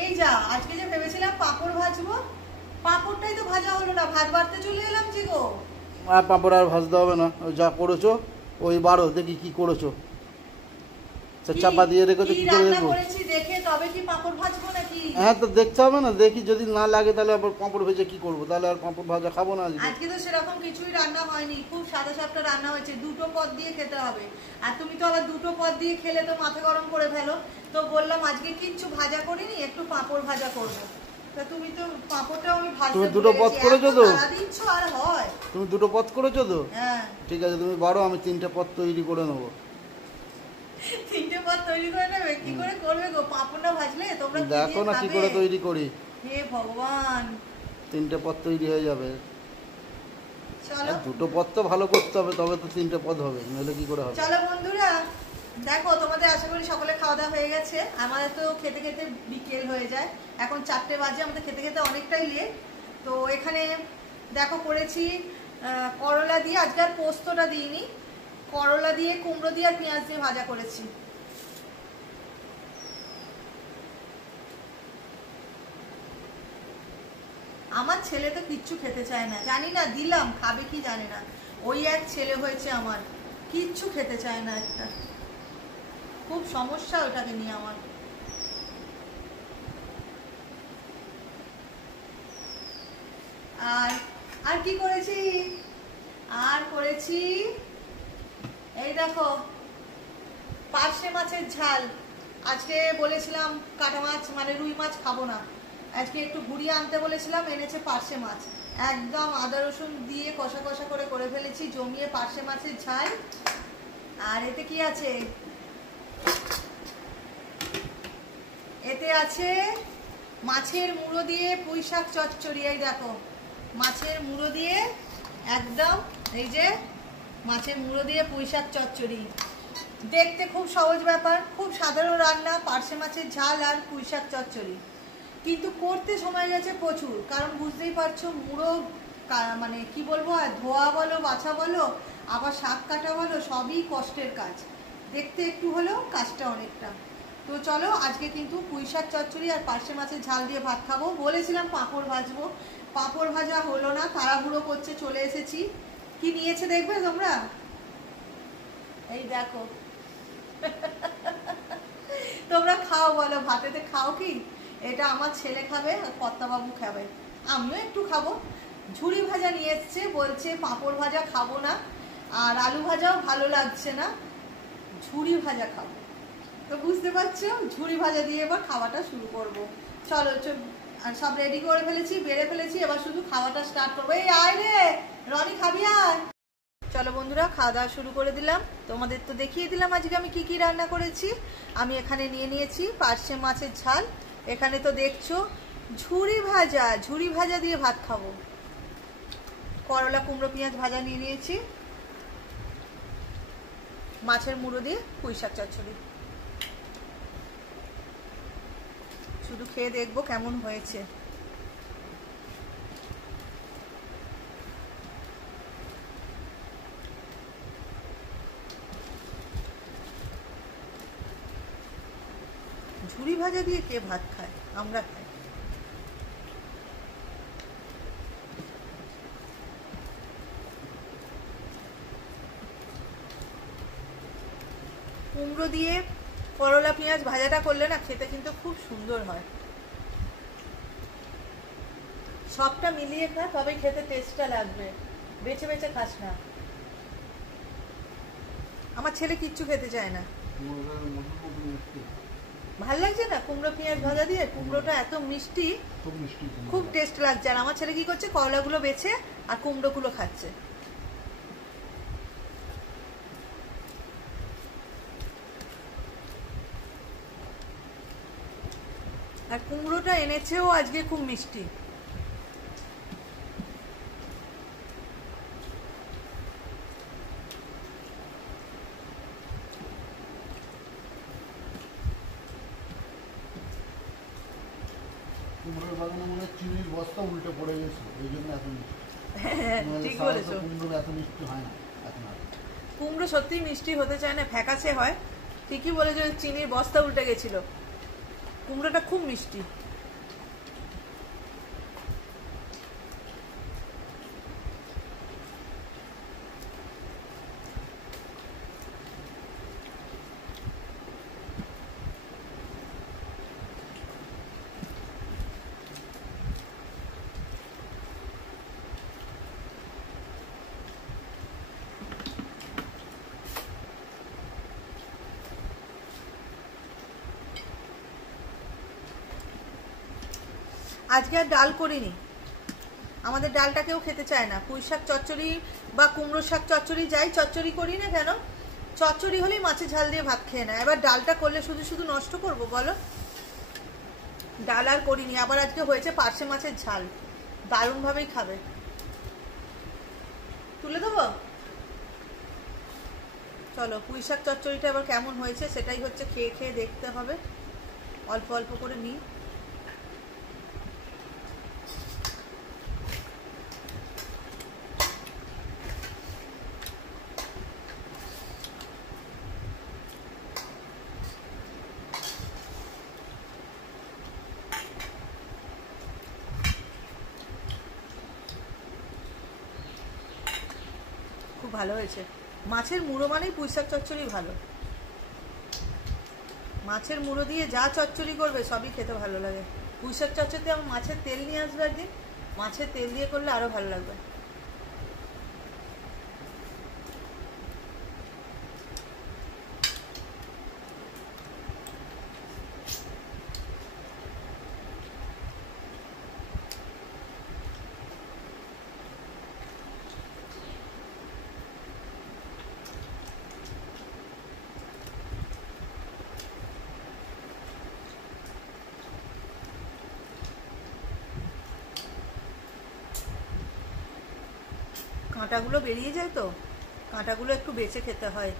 এই যা আজকে যে ভেবেছিলাম পাঁপড় ভাজবো, পাঁপড়টাই তো ভাজা হলো না, ভাত বাড়তে চলে এলাম যে গো। আর পাঁপড় আর ভাজতে হবে না, যা করেছো ওই বারো দেখি কি করেছো। চাপা দিয়ে রেখেছো কি করে দেখবো? দেখে তবে কি পাঁপড় ভাজবো নাকি? হ্যাঁ তো দেখতে হবে না, দেখি যদি না লাগে তাহলে আবার পাঁপড় ভেজে কি করবো, তাহলে আর পাঁপড় ভাজা খাবো না আজকে। আজকে তো সেরকম কিছুই রান্না হয়নি, খুব সাদা সাপটা রান্না হয়েছে, দুটো পদ দিয়ে খেতে হবে। আর তুমি তো আবার দুটো পদ দিয়ে খেলে তো মাথা গরম করে ফেলো, তো বললাম আজকে কিচ্ছু ভাজা করিনি, একটু পাঁপড় ভাজা করবো। তা তুমি তো পাঁপড়টাও আমি ভাজতে তুমি দুটো পদ করেছো তো? দিচ্ছ আর হয়? তুমি দুটো পদ করেছো তো? হ্যাঁ ঠিক আছে, তুমি বারো, আমি 3টে পদ তৈরি করে নেবো। 3টে পদ তৈরি করে নেবে? কি করে করবে গো? পাঁপড় না ভাজলে তোমরা দেখো না কি করে তৈরি করি। হে ভগবান, 3টে পদ তৈরি হয়ে যাবে। চলো দুটো পদ তো ভালো করতে হবে, তবে তো 3টে পদ হবে, নাহলে কি করে হবে। চলো বন্ধুরা, দেখো তোমাদের আশা করি সকলে খাওয়া দাওয়া হয়ে গেছে। আমাদের তো খেতে খেতে বিকেল হয়ে যায়, এখন 4টে বাজে, আমাদের খেতে খেতে অনেকটাই লেট। তো এখানে দেখো করেছি করলা দিয়ে, আজকে আর পোস্তটা দিইনি, করলা দিয়ে কুমড়ো দিয়ে আর পেঁয়াজ দিয়ে ভাজা করেছি। আমার ছেলে তো কিচ্ছু খেতে চায় না, জানি না দিলাম খাবে কি জানে না। ওই এক ছেলে হয়েছে আমার, কিচ্ছু খেতে চায় না, একটা খুব সমস্যা ওটাকে নিয়ে আমার। আর আর কি করেছি, আর করেছি এই দেখো পার্শে মাছের ঝাল। আজকে বলেছিলাম কাটা মাছ মানে রুই মাছ খাবো না, আজকে একটু ঘুরিয়ে আনতে বলেছিলাম, এনেছে পার্শে মাছ, একদম আদা রসুন দিয়ে কষা কষা করে করে ফেলেছি, জমিয়ে পার্শে মাছের ঝাল। আর এতে কি আছে, এতে আছে মাছের মুড়ো দিয়ে পুঁই শাক চচ্চড়ি। এই দেখো মাছের মুড়ো দিয়ে, একদম এই যে মাছের মুড়ো দিয়ে পুঁই শাক চচ্চড়ি। দেখতে খুব সহজ ব্যাপার, খুব সাধারণ রান্না, পার্শে মাছের ঝাল আর পুঁই শাক চচ্চড়ি, কিন্তু করতে সময় গেছে প্রচুর, কারণ বুঝতেই পারছো মুড়ো মানে কি বলবো, আর ধোয়া বলো বাছা বলো আবার শাক কাটা বলো, সবই কষ্টের কাজ, দেখতে একটু হলেও কাজটা অনেকটা। তো চলো আজকে কিন্তু পুঁই শাক চচ্চড়ি আর পার্শে মাছের ঝাল দিয়ে ভাত খাবো। বলেছিলাম পাঁপড় ভাজবো, পাঁপড় ভাজা হলো না, তাড়াহুড়ো করছে চলে এসেছি। কি নিয়েছে দেখবে তোমরা, এই দেখো তোমরা খাও বলো, ভাতেতে খাও কি? এটা আমার ছেলে খাবে আর কর্তাবাবু খাবে, আমিও একটু খাবো। ঝুড়ি ভাজা নিয়ে এসছে, বলছে পাঁপড় ভাজা খাবো না আর আলু ভাজাও ভালো লাগছে না, ঝুড়ি ভাজা খাবো। তো বুঝতে পারছো, ঝুড়ি ভাজা দিয়ে এবার খাওয়াটা শুরু করব। চলো আর সব রেডি করে ফেলেছি, বেড়ে ফেলেছি, এবার শুধু খাওয়াটা স্টার্ট করবো। এই আয় রে রনি, খাবি আয়। চলো বন্ধুরা, খাওয়া দাওয়া শুরু করে দিলাম। তোমাদের তো দেখিয়ে দিলাম আজকে আমি কি কি রান্না করেছি। আমি এখানে নিয়ে নিয়েছি পার্শে মাছের ঝাল, এখানে তো দেখছো ঝুড়ি ভাজা, ঝুড়ি ভাজা দিয়ে ভাত খাবো। করলা কুমড়ো পেঁয়াজ ভাজা নিয়ে নিয়েছি, মাছের মুড়ো দিয়ে পুঁই শাক চচ্চড়ি। শুধু খেয়ে দেখবো কেমন হয়েছে। ঝুড়ি ভাজা দিয়ে কে ভাত খায়, আমরা খাই। কুমড়ো দিয়ে করলা পেঁয়াজ ভাজাটা করলে না খেতে কিন্তু খুব সুন্দর হয়, সবটা মিলিয়ে খা তবে খেতে টেস্টটা লাগবে, বেছে বেছে খাস না। আমার ছেলে কিচ্ছু খেতে চায় না, ভাল লাগছে না কুমড়ো পেঁয়াজ ভাজা দিয়ে, কুমড়োটা এত মিষ্টি, খুব টেস্ট লাগছে। আর আমার ছেলে কি করছে, করলাগুলো বেছে আর কুমড়োগুলো খাচ্ছে। আর কুমড়োটা এনেছেও আজকে খুব মিষ্টি। কুমড়োর বাগানে মনে হয় চিনির বস্তা উল্টে পড়ে গেছে, এই জন্য এত মিষ্টি। ঠিক বলেছো, কুমড়ো এত মিষ্টি হয় না এখন আর। কুমড়ো সত্যি মিষ্টি হতে চায় না, ফ্যাকাশে হয়, ঠিকই বলেছো, চিনির বস্তা উল্টে গেছিল। কুমড়োটা খুব মিষ্টি। আজকে আর ডাল করিনি, আমাদের ডালটা কেউ খেতে চায় না। পুঁই শাক চচ্চড়ি বা কুমড়ো শাক চচ্চড়ি, যাই চচ্চড়ি করি না কেন, চচ্চড়ি হলেই মাছের ঝাল দিয়ে ভাত খেয়ে নেয়। এবার ডালটা করলে শুধু শুধু নষ্ট করব বলো, ডাল আর করিনি। আবার আজকে হয়েছে পার্শে মাছের ঝাল, দারুণভাবেই খাবে। তুলে দেবো, চলো। পুঁই শাক চচ্চড়িটা এবার কেমন হয়েছে সেটাই হচ্ছে খেয়ে খেয়ে দেখতে হবে। অল্প অল্প করে নিই। খুব ভালো হয়েছে। মাছের মুড়ো মানেই পুঁই শাক চচ্চড়ি ভালো। মাছের মুড়ো দিয়ে যা চচ্চড়ি করবে সবই খেতে ভালো লাগে। পুঁই শাক চচ্চড়িতে আমার মাছের তেল নিয়ে আসবে একদিন, মাছের তেল দিয়ে করলে আরো ভালো লাগবে। কাঁটাগুলো বেরিয়ে যায় তো, কাঁটাগুলো একটু বেছে খেতে হয়।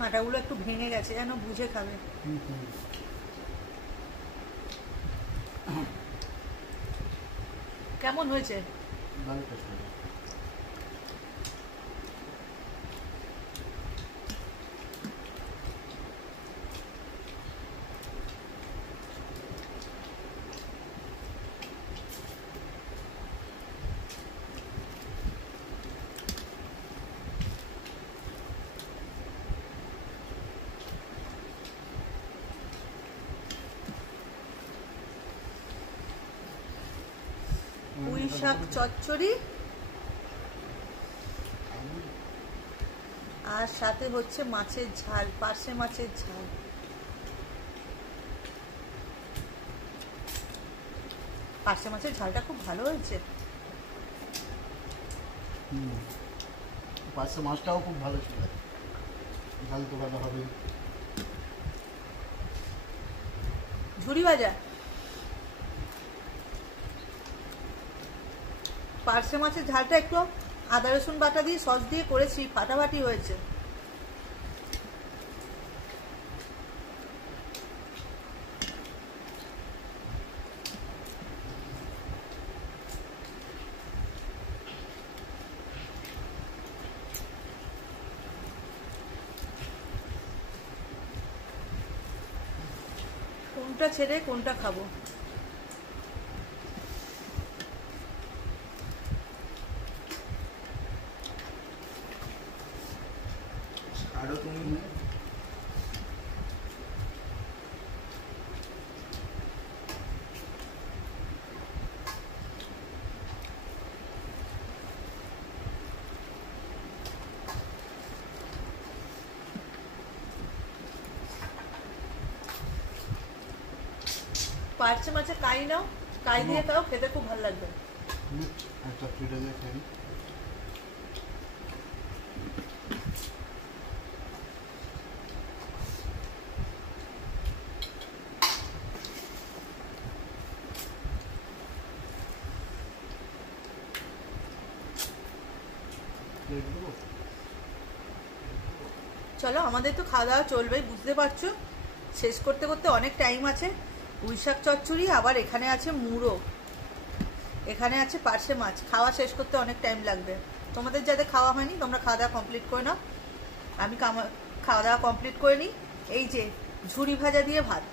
কাঁটাগুলো একটু ভেঙে গেছে, যেন বুঝে খাবে। কেমন হয়েছে? পুঁই শাক চচ্চড়ি আর সাথে হচ্ছে মাছের ঝাল, পার্শে মাছের ঝাল। পার্শে মাছের ঝালটা খুব ভালো হয়েছে। পার্শে মাছটাও খুব ভালো ছিল, ঝাল তো ভালো হবে। ঝুরি ভাজা, পার্শে মাছের ঝালটা একটু আদা রসুন বাটা দিয়ে সস দিয়ে করেছি, ফাটাফাটি হয়েছে। কোনটা ছেড়ে কোনটা খাবো? আরো তুমি পার্শে মাছের কাই নাও, কাই দিয়ে খাও, খেতে খুব ভালো লাগবে। একটা ফ্রিডে দিয়ে খাই। প্লেট দেবো? চলো, আমাদের তো খাওয়া দাওয়া চলবেই, বুঝতে পারছো। শেষ করতে করতে অনেক টাইম আছে। পুঁই শাক চচ্চড়ি, আবার এখানে আছে মুড়ো, এখানে আছে পার্শে মাছ। খাওয়া শেষ করতে অনেক টাইম লাগবে। তোমাদের যাদের খাওয়া হয়নি তোমরা খাওয়া দাওয়া কমপ্লিট করে নাও, আমি খাওয়া দাওয়া কমপ্লিট করে নিই। এই যে ঝুরি ভাজা দিয়ে ভাত।